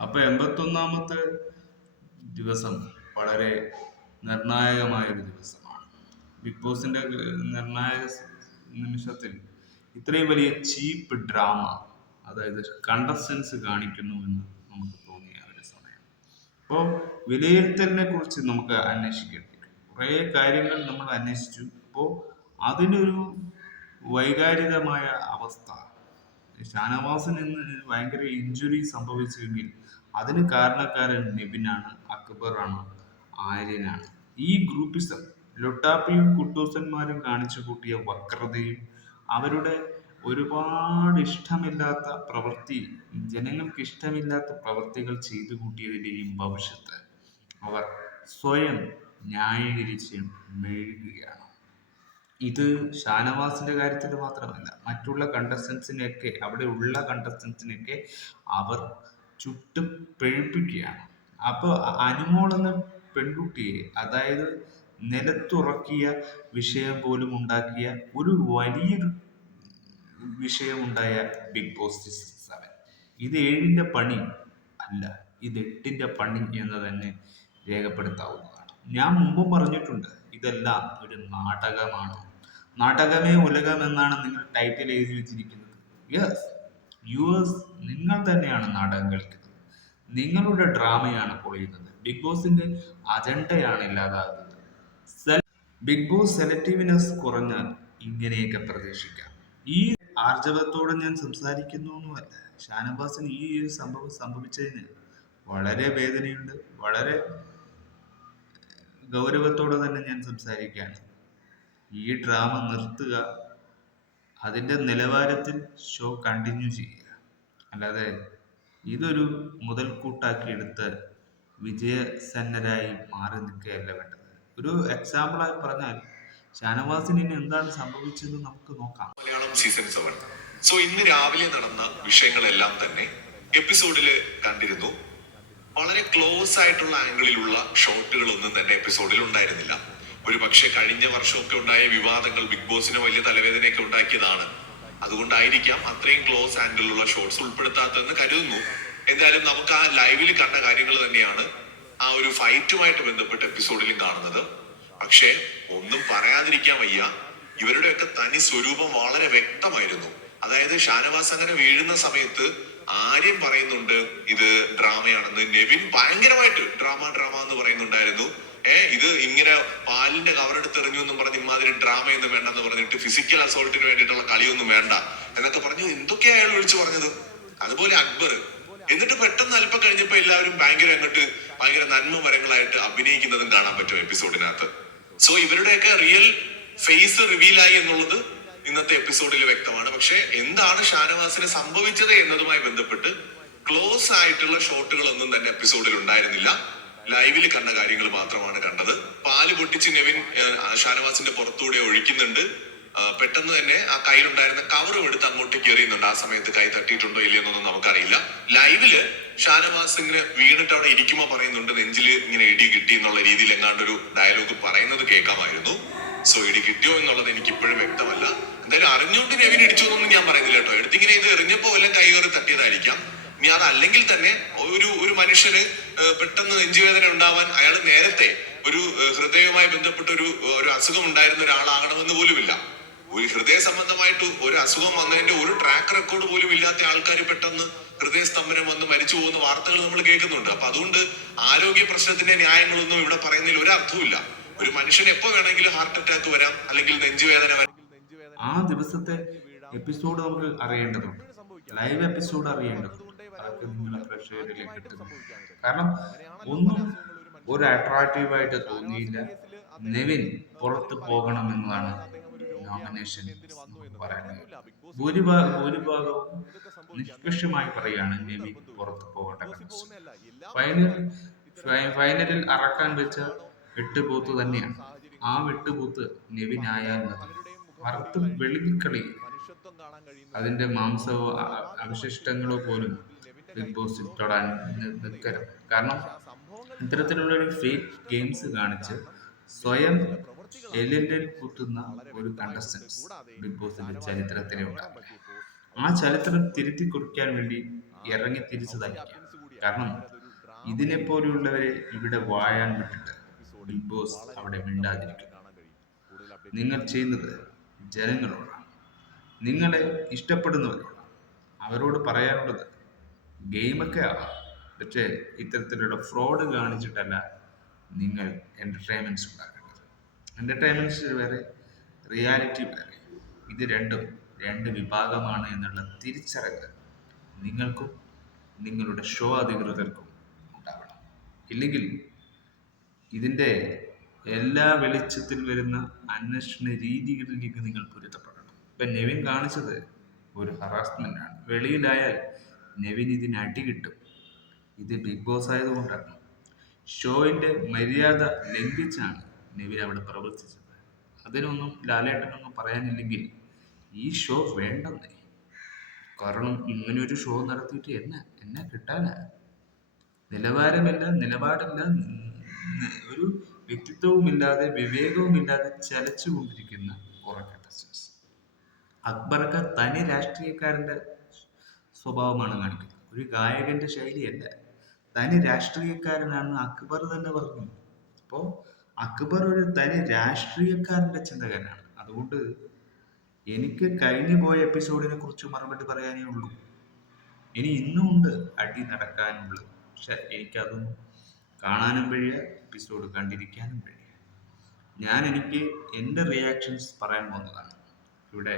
അപ്പൊ എൺപത്തൊന്നാമത്തെ ദിവസം വളരെ നിർണായകമായ ഒരു ദിവസമാണ്. ബിഗ് ബോസിന്റെ നിർണായക നിമിഷത്തിൽ ഇത്രയും വലിയ ചീപ്പ് ഡ്രാമ അതായത് കണ്ടസ്റ്റൻസ് കാണിക്കുന്നു എന്ന് നമുക്ക് തോന്നിയ ഒരു സമയം. അപ്പോൾ വിലയിരുത്തലിനെ കുറിച്ച് നമുക്ക് അന്വേഷിക്കേണ്ടി. കുറേ കാര്യങ്ങൾ നമ്മൾ അന്വേഷിച്ചു. അപ്പോൾ അതിനൊരു വൈകാരികമായ അവസ്ഥ. ഷാനവാസിന് നിന്ന് ഭയങ്കര ഇഞ്ചുറി സംഭവിച്ചെങ്കിൽ അതിന് കാരണക്കാരൻ നിബിനാണ് അക്ബറാണ് ആര്യനാണ്. ഈ ഗ്രൂപ്പിസം ലൊട്ടാപ്പിയും കുട്ടൂസന്മാരും കാണിച്ചു കൂട്ടിയ വക്രതയും അവരുടെ ഒരുപാട് ഇഷ്ടമില്ലാത്ത പ്രവൃത്തി ജനങ്ങൾക്ക് ഇഷ്ടമില്ലാത്ത പ്രവൃത്തികൾ ചെയ്തു കൂട്ടിയതിന്റെയും ഭവിഷ്യത്ത് അവർ സ്വയം ന്യായീകരിച്ച് മെഴുകുകയാണ്. ഇത് ഷാനവാസിന്റെ കാര്യത്തിൽ മാത്രമല്ല മറ്റുള്ള കണ്ടസ്റ്റൻസിനെയൊക്കെ അവിടെ ഉള്ള കണ്ടസ്റ്റൻസിനെയൊക്കെ അവർ ചുട്ടും പിഴപ്പിക്കുകയാണ്. അപ്പോൾ അനുമോൾ എന്ന പെൺകുട്ടിയെ അതായത് നിലത്തുറക്കിയ വിഷയം പോലും ഉണ്ടാക്കിയ ഒരു വലിയൊരു വിഷയമുണ്ടായ ബിഗ് ബോസ് സെവൻ ഇത് ഏഴിന്റെ പണി അല്ല ഇത് എട്ടിന്റെ പണി എന്ന് തന്നെ രേഖപ്പെടുത്താവുന്നതാണ്. ഞാൻ മുമ്പും പറഞ്ഞിട്ടുണ്ട് ഇതെല്ലാം ഒരു നാടകമാണ്. നാടകമേ ഉലകം എന്നാണ് നിങ്ങൾ ടൈറ്റിൽ എഴുതി വെച്ചിരിക്കുന്നത്. യെസ് യുവേഴ്സ് നിങ്ങൾ തന്നെയാണ് നാടകം കളിക്കുന്നത് നിങ്ങളുടെ ഡ്രാമയാണ് പൊളിയുന്നത്. ബിഗ് ബോസിന്റെ അജണ്ടയാണ് ഇല്ലാതാകുന്നത്. ബിഗ് ബോസ് സെലക്റ്റീവ്നെസ് കുറഞ്ഞാൽ ഇങ്ങനെയൊക്കെ പ്രതീക്ഷിക്കാം. ഈ ആർജവത്തോടെ ഞാൻ സംസാരിക്കുന്നൊന്നുമല്ല. ഷാനവാസിന് ഈ ഒരു സംഭവം സംഭവിച്ചതിന് വളരെ വേദനയുണ്ട്. വളരെ ഗൗരവത്തോടെ തന്നെ ഞാൻ സംസാരിക്കുകയാണ്. ഈ ഡ്രാമ നിർത്തുക. അതിന്റെ നിലവാരത്തിൽ ഷോ കണ്ടിന്യൂ ചെയ്യുക. അല്ലാതെ ഇതൊരു മുതൽക്കൂട്ടാക്കി എടുത്ത് വിജയസന്നരായി മാറി നിൽക്കുകയല്ല വേണ്ടത്. ഒരു എക്സാമ്പിളായി പറഞ്ഞാൽ ഷാനവാസിന് ഇനി എന്താണ് സംഭവിച്ചതെന്ന് നമുക്ക് നോക്കാം. മലയാളം സീസൺ സെവൻ സോ ഇന്ന് രാവിലെ നടന്ന വിഷയങ്ങളെല്ലാം തന്നെ എപ്പിസോഡിൽ കണ്ടിരുന്നു. വളരെ ക്ലോസ് ആയിട്ടുള്ള ആംഗിളിലുള്ള ഷോട്ടുകൾ ഒന്നും തന്നെ എപ്പിസോഡിൽ ഉണ്ടായിരുന്നില്ല. ഒരു പക്ഷെ കഴിഞ്ഞ വർഷമൊക്കെ ഉണ്ടായ വിവാദങ്ങൾ ബിഗ് ബോസിന് വലിയ തലവേദനയൊക്കെ ഉണ്ടാക്കിയതാണ്. അതുകൊണ്ടായിരിക്കാം അത്രയും ക്ലോസ് ആംഗിളിലുള്ള ഷോട്ട്സ് ഉൾപ്പെടുത്താത്തതെന്ന് കരുതുന്നു. എന്തായാലും നമുക്ക് ആ ലൈവിൽ കണ്ട കാര്യങ്ങൾ തന്നെയാണ് ആ ഒരു ഫൈറ്റുമായിട്ട് ബന്ധപ്പെട്ട എപ്പിസോഡിലും കാണുന്നത്. പക്ഷേ ഒന്നും പറയാതിരിക്കാൻ വയ്യ. ഇവരുടെയൊക്കെ തനി സ്വരൂപം വളരെ വ്യക്തമായിരുന്നു. അതായത് ഷാനവാസ് അങ്ങനെ വീഴുന്ന സമയത്ത് ആര്യം പറയുന്നുണ്ട് ഇത് ഡ്രാമയാണെന്ന്. നെവിൻ ഭയങ്കരമായിട്ട് ഡ്രാമ ഡ്രാമ എന്ന് പറയുന്നുണ്ടായിരുന്നു. ഏ ഇത് ഇങ്ങനെ പാലിന്റെ കവറെടുത്ത് എറിഞ്ഞു എന്നും പറഞ്ഞ് ഇമാതിരി ഡ്രാമയൊന്നും വേണ്ടെന്ന് പറഞ്ഞിട്ട് ഫിസിക്കൽ അസോൾട്ടിന് വേണ്ടിയിട്ടുള്ള കളിയൊന്നും വേണ്ട എന്നൊക്കെ പറഞ്ഞു എന്തൊക്കെയാ അയാൾ വിളിച്ചു പറഞ്ഞത്? അതുപോലെ അക്ബർ. എന്നിട്ട് പെട്ടെന്ന് അല്പം കഴിഞ്ഞപ്പോ എല്ലാവരും ഭയങ്കര അങ്ങോട്ട് ഭയങ്കര നന്മ മരങ്ങളായിട്ട് അഭിനയിക്കുന്നതും കാണാൻ പറ്റും എപ്പിസോഡിനകത്ത് സോ ഇവരുടെയൊക്കെ റിയൽ ഫേസ് റിവീലായി എന്നുള്ളത് ഇന്നത്തെ എപ്പിസോഡിൽ വ്യക്തമാണ്. പക്ഷെ എന്താണ് ഷാനവാസിന് സംഭവിച്ചത് എന്നതുമായി ബന്ധപ്പെട്ട് ക്ലോസ് ആയിട്ടുള്ള ഷോട്ടുകളൊന്നും തന്നെ എപ്പിസോഡിൽ ഉണ്ടായിരുന്നില്ല. ലൈവിൽ കണ്ട കാര്യങ്ങൾ മാത്രമാണ് കണ്ടത്. പാൽ പൊട്ടിച്ച് നെവിൻ ഷാനവാസിന്റെ പുറത്തൂടെ ഒഴിക്കുന്നുണ്ട്. പെട്ടെന്ന് തന്നെ ആ കയ്യിലുണ്ടായിരുന്ന കവറും എടുത്ത് അങ്ങോട്ട് എറിയുന്നുണ്ട് ആ സമയത്ത് കൈ തട്ടിയിട്ടുണ്ടോ ഇല്ലയെന്നൊന്നും നമുക്കറിയില്ല. ലൈവിൽ ഷാനവാസ് ഇങ്ങനെ വീണിട്ട് അവിടെ ഇരിക്കുമ്പോ പറയുന്നുണ്ട് നെഞ്ചിൽ ഇങ്ങനെ ഇടി കിട്ടി എന്നുള്ള രീതിയിൽ എങ്ങാണ്ട് ഒരു ഡയലോഗ് പറയുന്നത് കേൾക്കാമായിരുന്നു. സോ ഇടി കിട്ടിയോ എന്നുള്ളത് എനിക്ക് ഇപ്പോഴും വ്യക്തമല്ല. എന്തായാലും അറിഞ്ഞുകൊണ്ട് നെവിൻ ഇടിച്ചു എന്നൊന്നും ഞാൻ പറയുന്നില്ല കേട്ടോ. എടുത്തിങ്ങനെ ഇത് എറിഞ്ഞപ്പോ എല്ലാം കൈ കയറി തട്ടിയതായിരിക്കാം. ഇനി അതല്ലെങ്കിൽ തന്നെ ഒരു ഒരു മനുഷ്യന് പെട്ടെന്ന് നെഞ്ചുവേദന ഉണ്ടാവാൻ അയാൾ നേരത്തെ ഒരു ഹൃദയവുമായി ബന്ധപ്പെട്ട ഒരു ഒരു അസുഖം ഉണ്ടായിരുന്ന ഒരാളാകണമെന്ന് പോലുമില്ല. ഒരു ഹൃദയ സംബന്ധമായിട്ട് ഒരു അസുഖം വന്നതിന്റെ ഒരു ട്രാക്ക് റെക്കോർഡ് പോലും ഇല്ലാത്ത ആൾക്കാർ പെട്ടെന്ന് ഹൃദയസ്തംഭനം വന്ന് മരിച്ചു പോകുന്ന വാർത്തകൾ നമ്മൾ കേൾക്കുന്നുണ്ട്. അപ്പൊ അതുകൊണ്ട് ആരോഗ്യ പ്രശ്നത്തിന്റെ ന്യായങ്ങളൊന്നും ഇവിടെ പറയുന്നതിൽ ഒരു അർത്ഥവുമില്ല. ഒരു മനുഷ്യന് എപ്പോ വേണമെങ്കിലും ഹാർട്ട് അറ്റാക്ക് വരാം അല്ലെങ്കിൽ നെഞ്ചുവേദന വരാം. ആ ദിവസത്തെ എപ്പിസോഡ് നമുക്ക് അറിയേണ്ടതുണ്ട്. ലൈവ് എപ്പിസോഡ് അറിയേണ്ടതുണ്ട്. അതൊക്കെ നിങ്ങളെ പ്രേക്ഷകരിലേക്ക് എത്തുന്നു കാരണം ഒന്നും ഒരു അട്രാക്റ്റീവായിട്ട് തോന്നിയില്ല. നെവിൻ പുറത്ത് പോകണം എന്നതാണ് നോമിനേഷൻ പറയുന്നത്. ഭൂരിഭാഗം ഭൂരിഭാഗവും നിഷ്പക്ഷമായി പറയാണ് നെവിൻ പുറത്ത് പോകേണ്ട ഫൈനൽ ഫൈനലിൽ അറക്കാൻ വെച്ച എട്ട് ബൂത്ത് തന്നെയാണ്. ആ എട്ട് ബൂത്ത് നെവിൻ ആയാൽ മതി വറുത്ത് വെളിക്കളി അതിന്റെ മാംസവും അവശിഷ്ടങ്ങളോ പോലും ബിഗ് ബോസിൽ തൊടാൻ നിൽക്കരുത് കാരണം ഇത്തരത്തിലുള്ള ഒരു ഫേക്ക് ഗെയിംസ് കാണിച്ച് സ്വയം എല്ലിൽ കുത്തുന്ന ഒരു കണ്ടസ്റ്റൻസ് ബിഗ് ബോസിന്റെ ഉണ്ടാവില്ല ആ ചരിത്രം തിരുത്തി കുറിക്കാൻ വേണ്ടി ഇറങ്ങി തിരിച്ചതായിരിക്കാം. കാരണം ഇതിനെ പോലെയുള്ളവരെ ഇവിടെ വാഴാൻ വിട്ടിട്ട് ബിഗ് ബോസ് അവിടെ മിണ്ടാതിരിക്കും. നിങ്ങൾ ചെയ്യുന്നത് ജനങ്ങളോടാണ്. നിങ്ങളെ ഇഷ്ടപ്പെടുന്നവരോടാണ്. അവരോട് പറയാനുള്ളത് ഗെയിമൊക്കെ ആവാം പക്ഷേ ഇത്തരത്തിലുള്ള ഫ്രോഡ് കാണിച്ചിട്ടല്ല നിങ്ങൾ എന്റർടൈൻമെന്റ്സ് ഉണ്ടാക്കേണ്ടത്. എന്റർടൈൻമെന്റ്സ് വേറെ റിയാലിറ്റി വേറെ. ഇത് രണ്ടും രണ്ട് വിഭാഗമാണ് എന്നുള്ള തിരിച്ചറിവ് നിങ്ങൾക്കും നിങ്ങളുടെ ഷോ അധികൃതർക്കും ഉണ്ടാവണം. ഇല്ലെങ്കിൽ ഇതിന്റെ എല്ലാ വെളിച്ചത്തിൽ വരുന്ന അന്വേഷണ രീതികളിലേക്ക് നിങ്ങൾ പൊരുത്തപ്പെടണം. ഇപ്പം നെവിൻ കാണിച്ചത് ഒരു ഹറാസ്മെന്റ് ആണ്. വെളിയിലായാൽ നെവിൻ ഇതിന് അടി കിട്ടും. ഇത് ബിഗ് ബോസ് ആയതുകൊണ്ടാണ്. ഷോയിന്റെ മര്യാദ ലംഘിച്ചാണ് നെവിൻ അവിടെ പ്രവർത്തിച്ചത്. അതിനൊന്നും ലാലേട്ടനൊന്നും പറയാനില്ലെങ്കിൽ ഈ ഷോ വേണ്ടെന്നേ. കാരണം ഇങ്ങനൊരു ഷോ നടത്തിയിട്ട് എന്നെ എന്നെ കിട്ടാനാ? നിലവാരമില്ല നിലപാടില്ല ഒരു വ്യക്തിത്വവുമില്ലാതെ വിവേകവുമില്ലാതെ ചലച്ചുകൊണ്ടിരിക്കുന്ന കുറെ കണ്ടസ്റ്റൻസ് അക്ബറൊക്കെ തനി രാഷ്ട്രീയക്കാരന്റെ സ്വഭാവമാണ് കാണിക്കുന്നത് ഒരു ഗായകന്റെ ശൈലിയല്ല. തനി രാഷ്ട്രീയക്കാരനാണെന്ന് അക്ബർ തന്നെ പറഞ്ഞു. അപ്പോൾ അക്ബർ ഒരു തനി രാഷ്ട്രീയക്കാരന്റെ ചിന്തകനാണ്. അതുകൊണ്ട് എനിക്ക് കഴിഞ്ഞു പോയ എപ്പിസോഡിനെ കുറിച്ച് മറുപടി പറയാനേ ഉള്ളൂ. ഇനി ഇന്നും ഉണ്ട് അടി നടക്കാനുള്ളത് പക്ഷെ എനിക്കതൊന്നും കാണാനും വഴിയ എപ്പിസോഡ് കണ്ടിരിക്കാനും വഴിയ ഞാൻ എനിക്ക് എന്റെ റിയാക്ഷൻസ് പറയാൻ പോകുന്നതാണ്. ഇവിടെ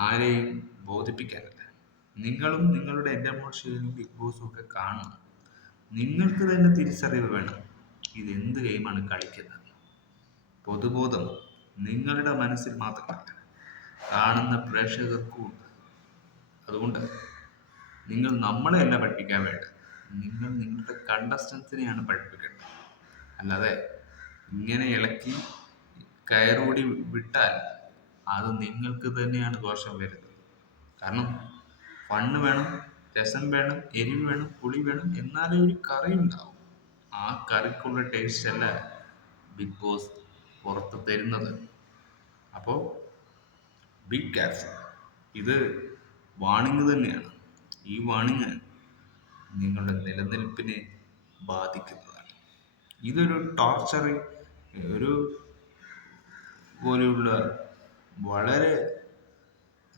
ആരെയും ബോധിപ്പിക്കാനല്ല. നിങ്ങളും നിങ്ങളുടെ എന്റർമോഷനും ബിഗ് ബോസും ഒക്കെ കാണണം. നിങ്ങൾക്ക് തന്നെ തിരിച്ചറിവ് വേണം. ഇത് എന്ത് ഗെയിമാണ് കളിക്കുന്നത്? പൊതുബോധം നിങ്ങളുടെ മനസ്സിൽ മാത്രമല്ല കാണുന്ന പ്രേക്ഷകർക്കും ഉണ്ട്. അതുകൊണ്ട് നിങ്ങൾ നമ്മളെയല്ല പഠിപ്പിക്കാൻ വേണ്ടത്. നിങ്ങൾ നിങ്ങളുടെ കണ്ടസ്റ്റൻസിനെയാണ് പഠിപ്പിക്കേണ്ടത്. അല്ലാതെ ഇങ്ങനെ ഇളക്കി കയറോടി വിട്ടാൽ അത് നിങ്ങൾക്ക് തന്നെയാണ് ദോഷം വരുന്നത്. കാരണം ഫണ്ണ് വേണം രസം വേണം എരിവ് വേണം പുളി വേണം എന്നാലേ ഒരു കറി ഉണ്ടാവും. ആ കറിക്കുള്ള ടേസ്റ്റ് അല്ല ബിഗ് ബോസ് പുറത്ത് തരുന്നത്. അപ്പോൾ ബിഗ് കെയർഫുൾ ഇത് വാണിംഗ് തന്നെയാണ്. ഈ വാണിംഗ് നിങ്ങളുടെ നിലനിൽപ്പിനെ ബാധിക്കുന്നതാണ്. ഇതൊരു ടോർച്ചർ ഒരു പോലെയുള്ള വളരെ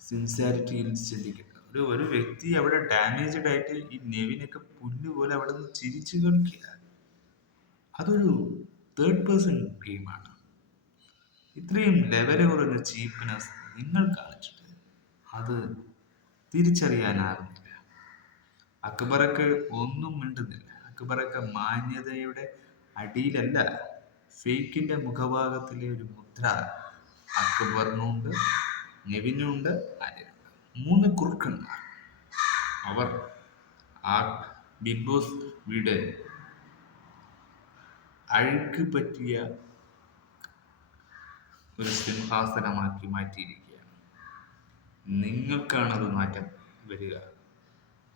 സിൻസിയാരിറ്റിയിൽ ചിന്തിക്കേണ്ട. ഒരു ഒരു വ്യക്തി അവിടെ ഡാമേജ്ഡ് ആയിട്ട് ഈ നെവിനൊക്കെ പുല്ല് പോലെ അവിടെ നിന്ന് ചിരിച്ചു കളിക്കുക അതൊരു തേർഡ് പേഴ്സൺ ഗെയിമാണ് ഇത്രയും ലെവൽ കുറഞ്ഞ ചീപ്പ്നെസ് നിങ്ങൾ കാണിച്ചിട്ട് അത് തിരിച്ചറിയാനാകുന്നില്ല. അക്ബറൊക്കെ ഒന്നും മിണ്ടുന്നില്ല. അക്ബറൊക്കെ മാന്യതയുടെ അടിയിലല്ല ഫേക്കിന്റെ മുഖഭാഗത്തിലെ ഒരു മുദ്ര അക്ബറിനുണ്ട് നെവിനുണ്ട് മൂന്ന് കുറുക്കന്മാർ. അവർ ആ ബിഗ് ബോസ് വീട് അഴുക്ക് പറ്റിയ ഒരു സിംഹാസനമാക്കി മാറ്റിയിരിക്കുകയാണ്. നിങ്ങൾക്കാണത് മാറ്റം വരിക.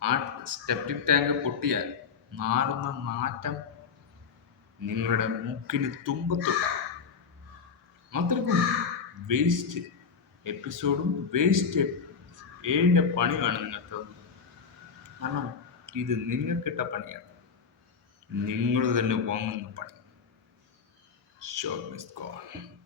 ആ സ്റ്റെപ്റ്റിക് ടാങ്ക് പൊട്ടിയാൽ നാറുന്ന നാറ്റം നിങ്ങളുടെ മൂക്കിന് തുമ്പത്തുണ്ടാകും അത്രക്കും വേസ്റ്റ് എപ്പിസോഡും വേസ്റ്റ് ഏഴിന്റെ പണി വേണം നിങ്ങൾക്ക് കാരണം ഇത് നിങ്ങൾക്കിട്ട പണിയാണ്. നിങ്ങൾ തന്നെ വാങ്ങുന്ന പണി. Short miss gone